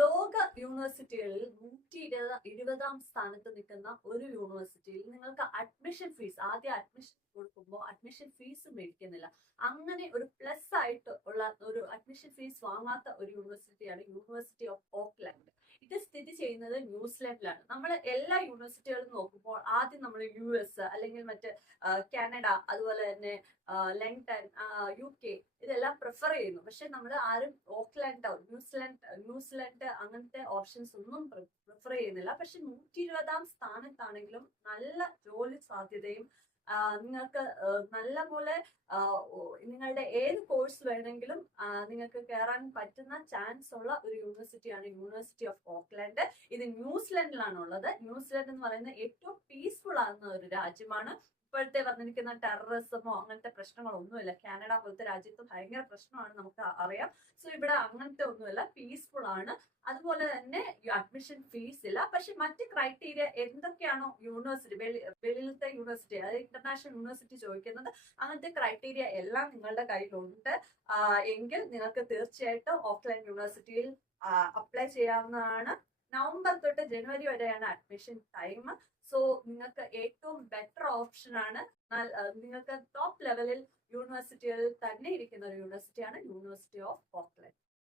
ലോക യൂണിവേഴ്സിറ്റികളിൽ 120ാം സ്ഥാനത്ത് നിൽക്കുന്ന ഒരു യൂണിവേഴ്സിറ്റിയിൽ നിങ്ങൾക്ക് അഡ്മിഷൻ ഫീസ് ആദ്യം അഡ്മിഷൻ കൊടുക്കുമ്പോൾ അഡ്മിഷൻ ഫീസ് മേടിക്കുന്നില്ല. അങ്ങനെ ഒരു പ്ലസ് ആയിട്ട് ഉള്ള ഒരു അഡ്മിഷൻ ഫീസ് വാങ്ങാത്ത ഒരു യൂണിവേഴ്സിറ്റിയാണ് യൂണിവേഴ്സിറ്റി ഓഫ് ഓക്ലാൻഡ്. ഇത് സ്ഥിതി ചെയ്യുന്നത് ന്യൂസിലാൻഡിലാണ്. നമ്മൾ എല്ലാ യൂണിവേഴ്സിറ്റികളും നോക്കുമ്പോൾ ആദ്യം നമ്മൾ US അല്ലെങ്കിൽ മറ്റ് കാനഡ, അതുപോലെ തന്നെ ലണ്ടൻ, UK ഇതെല്ലാം പ്രിഫർ ചെയ്യുന്നു. പക്ഷെ നമ്മൾ ആരും ഓക്ലാൻഡോ ന്യൂസിലാൻഡ് അങ്ങനത്തെ ഓപ്ഷൻസ് ഒന്നും പ്രിഫർ ചെയ്യുന്നില്ല. പക്ഷെ 120ാം സ്ഥാനത്താണെങ്കിലും നല്ല ജോലി സാധ്യതയും നിങ്ങൾക്ക് നല്ല പോലെ നിങ്ങളുടെ ഏത് കോഴ്സ് വേണമെങ്കിലും നിങ്ങൾക്ക് കയറാൻ പറ്റുന്ന ചാൻസ് ഉള്ള ഒരു യൂണിവേഴ്സിറ്റിയാണ് യൂണിവേഴ്സിറ്റി ഓഫ് ഓക്ലാൻഡ്. ഇത് ന്യൂസിലാൻഡിലാണ് ഉള്ളത്. ന്യൂസിലാൻഡ് എന്ന് പറയുന്നത് ഏറ്റവും പീസ്ഫുൾ ആകുന്ന ഒരു രാജ്യമാണ്. ഇപ്പോഴത്തെ വന്നിരിക്കുന്ന ടെററിസമോ അങ്ങനത്തെ പ്രശ്നങ്ങളൊന്നുമില്ല. കാനഡ പോലത്തെ രാജ്യത്ത് ഭയങ്കര പ്രശ്നമാണ്, നമുക്ക് അറിയാം. സോ ഇവിടെ അങ്ങനത്തെ ഒന്നുമില്ല, പീസ്ഫുൾ ആണ്. അതുപോലെ തന്നെ അഡ്മിഷൻ ഫീസ് ഇല്ല. പക്ഷെ മറ്റ് ക്രൈറ്റീരിയ എന്തൊക്കെയാണോ യൂണിവേഴ്സിറ്റി വെളിയിലത്തെ യൂണിവേഴ്സിറ്റി, അതായത് ഇന്റർനാഷണൽ യൂണിവേഴ്സിറ്റി ചോദിക്കുന്നത്, അങ്ങനത്തെ ക്രൈറ്റീരിയ എല്ലാം നിങ്ങളുടെ കയ്യിലുണ്ട് എങ്കിൽ നിങ്ങൾക്ക് തീർച്ചയായിട്ടും ഓക്ലാൻഡ് യൂണിവേഴ്സിറ്റിയിൽ അപ്ലൈ ചെയ്യാവുന്നതാണ്. നവംബർ തൊട്ട് ജനുവരി വരെയാണ് അഡ്മിഷൻ ടൈം. സോ നിങ്ങൾക്ക് ഏറ്റവും ബെറ്റർ ഓപ്ഷൻ ആണ്. നിങ്ങൾക്ക് ടോപ്പ് ലെവലിൽ യൂണിവേഴ്സിറ്റികളിൽ തന്നെ ഇരിക്കുന്ന ഒരു യൂണിവേഴ്സിറ്റിയാണ് യൂണിവേഴ്സിറ്റി ഓഫ് ഓക്ലാൻഡ്.